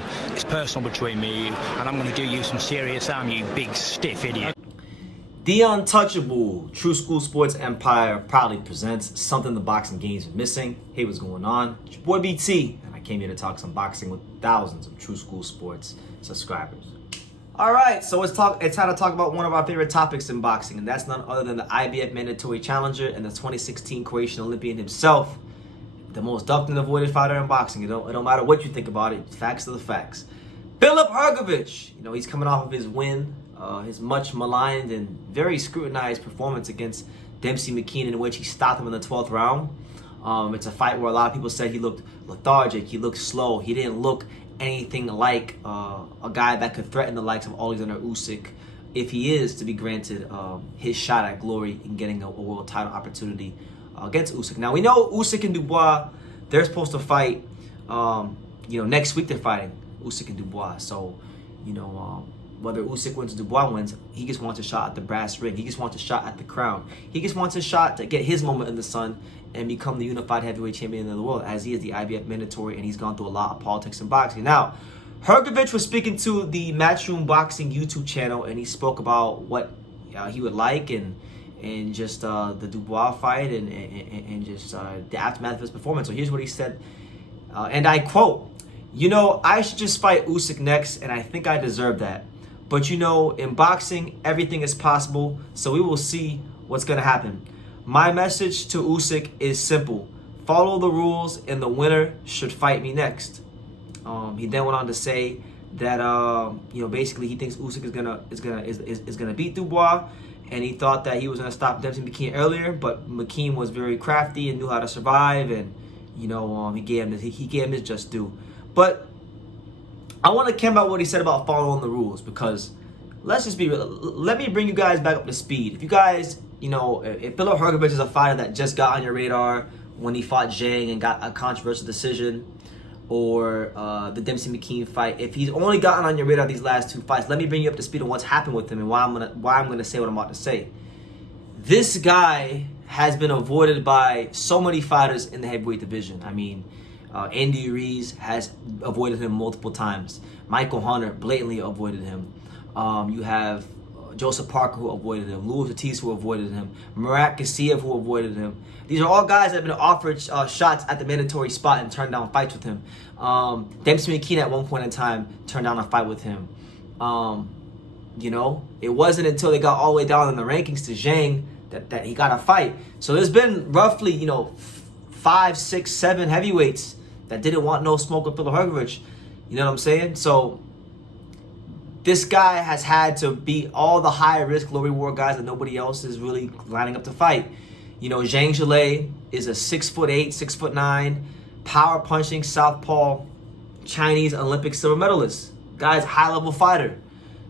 football. It's personal between me and you, and I'm going to do you some serious harm, you big stiff idiot. The Untouchable True School Sports Empire proudly presents something the boxing game's been missing. Hey, what's going on? It's your boy BT, and I came here to talk some boxing with thousands of True School Sports subscribers. All right, so it's time to talk about one of our favorite topics in boxing, and that's none other than the IBF mandatory challenger and the 2016 Croatian Olympian himself, the most ducked and avoided fighter in boxing. It don't matter what you think about it. Facts are the facts. Filip Hrgovic. He's coming off of his win, his much maligned and very scrutinized performance against Demsey McKean, in which he stopped him in the 12th round. It's a fight where a lot of people said he looked lethargic, he looked slow, he didn't look anything like a guy that could threaten the likes of Oleksandr Usyk if he is to be granted his shot at glory in getting a world title opportunity against Usyk. Now we know Usyk and Dubois, they're supposed to fight. Next week they're fighting Usyk and Dubois. So, whether Usyk wins or Dubois wins, he just wants a shot at the brass ring. He just wants a shot at the crown. He just wants a shot to get his moment in the sun and become the unified heavyweight champion of the world, as he is the IBF mandatory, and he's gone through a lot of politics in boxing. Now, Hrgovic was speaking to the Matchroom Boxing YouTube channel, and he spoke about what he would like and just the Dubois fight and just the aftermath of his performance. So here's what he said, and I quote, I should just fight Usyk next, and I think I deserve that. But in boxing, everything is possible, so we will see what's going to happen. My message to Usyk is simple. Follow the rules, and the winner should fight me next. He then went on to say that basically he thinks Usyk is gonna beat Dubois, and he thought that he was gonna stop Demsey McKean earlier, but McKean was very crafty and knew how to survive, and he gave him his just due. But I want to care about what he said about following the rules, because let's just be real. Let me bring you guys back up to speed. If you guys, if Filip Hrgovic is a fighter that just got on your radar when he fought Zhang and got a controversial decision, or the Demsey McKean fight, if he's only gotten on your radar these last two fights, let me bring you up to speed on what's happened with him and why I'm gonna say what I'm about to say. This guy has been avoided by so many fighters in the heavyweight division. I mean, Andy Ruiz has avoided him multiple times. Michael Hunter blatantly avoided him. You have Joseph Parker, who avoided him. Luis Ortiz, who avoided him. Murat Gassiev, who avoided him. These are all guys that have been offered shots at the mandatory spot and turned down fights with him. Demsey McKean at one point in time turned down a fight with him. It wasn't until they got all the way down in the rankings to Zhang that he got a fight. So there's been roughly, 5, 6, 7 heavyweights that didn't want no smoke with Filip Hrgovic. You know what I'm saying? So this guy has had to beat all the high-risk, low-reward guys that nobody else is really lining up to fight. Zhang Zhilei is a 6'8", 6'9", power-punching southpaw Chinese Olympic silver medalist. Guy's a high-level fighter.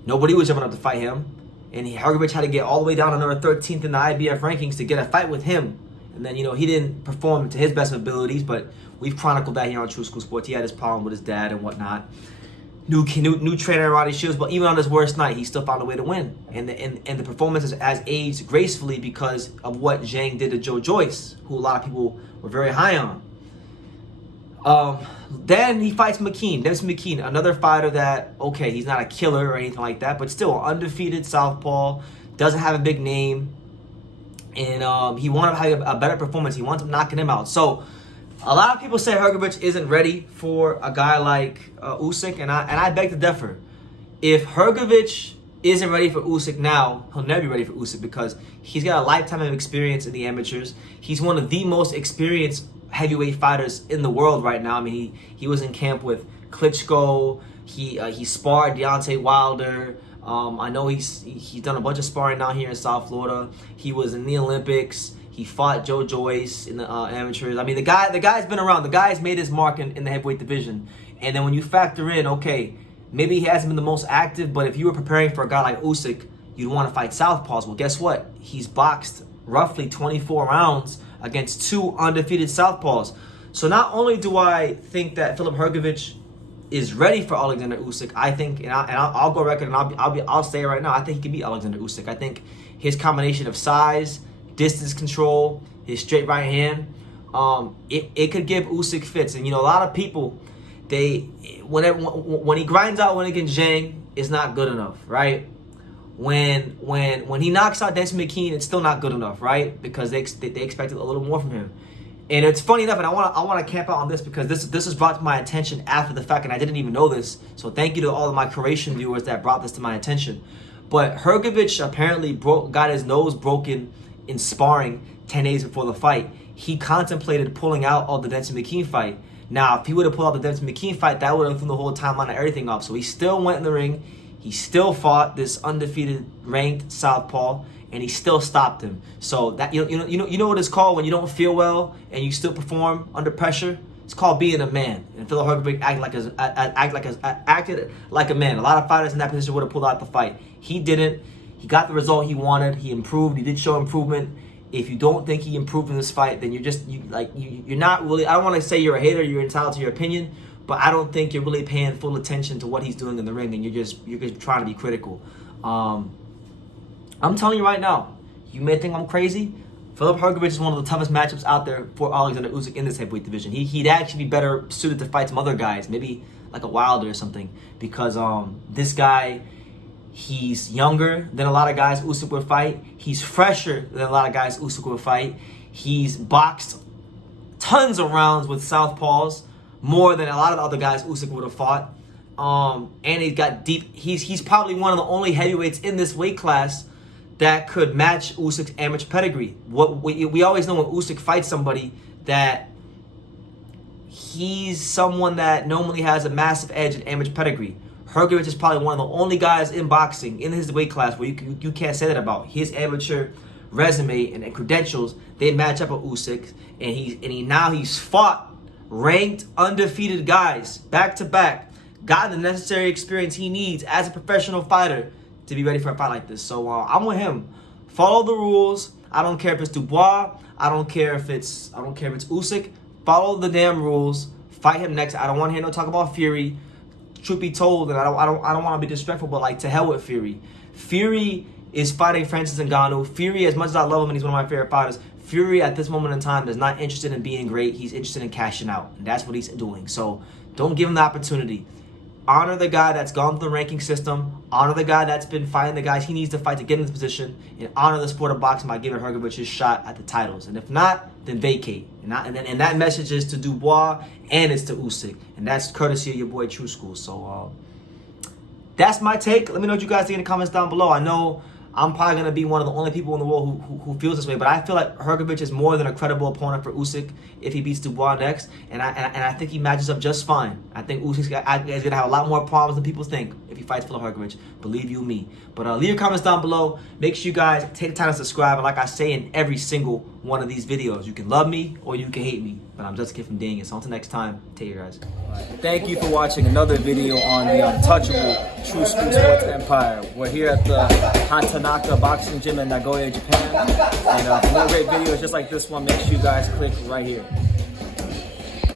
Nobody was jumping up to fight him. And Hrgovic had to get all the way down to number 13th in the IBF rankings to get a fight with him. And then, he didn't perform to his best abilities, but we've chronicled that here on True School Sports. He had his problem with his dad and whatnot. New trainer, Roddy Shields, but even on his worst night, he still found a way to win. And the performance has aged gracefully because of what Zhang did to Joe Joyce, who a lot of people were very high on. Then he fights McKean, Demsey McKean, another fighter that, okay, he's not a killer or anything like that, but still undefeated southpaw, doesn't have a big name. And he wanted to have a better performance. He wants him knocking him out. So a lot of people say Hrgovic isn't ready for a guy like Usyk, and I beg to differ. If Hrgovic isn't ready for Usyk now, he'll never be ready for Usyk, because he's got a lifetime of experience in the amateurs. He's one of the most experienced heavyweight fighters in the world right now. I mean, he was in camp with Klitschko. He sparred Deontay Wilder. I know he's done a bunch of sparring down here in South Florida. He was in the Olympics. He fought Joe Joyce in the amateurs. I mean, the guy's been around. The guy's made his mark in the heavyweight division. And then when you factor in, okay, maybe he hasn't been the most active, but if you were preparing for a guy like Usyk, you'd want to fight southpaws. Well, guess what? He's boxed roughly 24 rounds against 2 undefeated southpaws. So not only do I think that Filip Hrgovic is ready for Oleksandr Usyk, I think, and I'll go record, and I'll say it right now, I think he can beat Oleksandr Usyk. I think his combination of size, distance control, his straight right hand, it could give Usyk fits. And a lot of people, when he grinds out when against Zhang, it's not good enough, right? When he knocks out Denson McKean, it's still not good enough, right? Because they expected a little more from him. And it's funny enough, and I want to camp out on this because this was brought to my attention after the fact, and I didn't even know this. So thank you to all of my Croatian viewers that brought this to my attention. But Hrgovic apparently got his nose broken in sparring 10 days before the fight. He contemplated pulling out of the Denson McKean fight. Now, if he would have pulled out the Denson McKean fight, that would have thrown the whole timeline of everything off. So he still went in the ring. He still fought this undefeated ranked southpaw, and he still stopped him. So that you know what it's called when you don't feel well and you still perform under pressure. It's called being a man. And Filip Hrgovic acted like a man. A lot of fighters in that position would have pulled out the fight. He didn't. He got the result he wanted. He improved. He did show improvement. If you don't think he improved in this fight, then you're not really. I don't want to say you're a hater. You're entitled to your opinion. But I don't think you're really paying full attention to what he's doing in the ring, and you're just trying to be critical. I'm telling you right now, you may think I'm crazy. Filip Hrgovic is one of the toughest matchups out there for Oleksandr Usyk in this heavyweight division. He'd actually be better suited to fight some other guys, maybe like a Wilder or something, because this guy, he's younger than a lot of guys Usyk would fight. He's fresher than a lot of guys Usyk would fight. He's boxed tons of rounds with southpaws, more than a lot of the other guys Usyk would have fought. And he's got deep. He's probably one of the only heavyweights in this weight class that could match Usyk's amateur pedigree. What we always know when Usyk fights somebody that he's someone that normally has a massive edge in amateur pedigree. Hrgovic is probably one of the only guys in boxing in his weight class where you can't say that about. His amateur resume and credentials, they match up with Usyk, and now he's fought ranked, undefeated guys back to back, got the necessary experience he needs as a professional fighter to be ready for a fight like this. So I'm with him. Follow the rules. I don't care if it's Dubois. I don't care if it's Usyk. Follow the damn rules. Fight him next. I don't want to hear no talk about Fury. Truth be told, and I don't want to be disrespectful, but like, to hell with Fury. Fury is fighting Francis Ngannou. Fury, as much as I love him and he's one of my favorite fighters, Fury at this moment in time is not interested in being great. He's interested in cashing out, and that's what he's doing. So don't give him the opportunity. Honor the guy that's gone through the ranking system. Honor the guy that's been fighting the guys he needs to fight to get in this position. And honor the sport of boxing by giving Hrgovic his shot at the titles. And if not, then vacate. And that message is to Dubois and it's to Usyk. And that's courtesy of your boy True School. So that's my take. Let me know what you guys think in the comments down below. I know I'm probably going to be one of the only people in the world who feels this way, but I feel like Hrgovic is more than a credible opponent for Usyk if he beats Dubois next, and I think he matches up just fine. I think Usyk's going to have a lot more problems than people think if he fights Filip Hrgovic. Believe you me. But leave your comments down below. Make sure you guys take the time to subscribe, and like I say in every single one of these videos, you can love me or you can hate me, but I'm just a kid from Dang It. So until next time, take care, guys. Thank you for watching another video on the untouchable True School Sports Empire. We're here at the Hatanaka Boxing Gym in Nagoya, Japan. And for more great videos just like this one, make sure you guys click right here.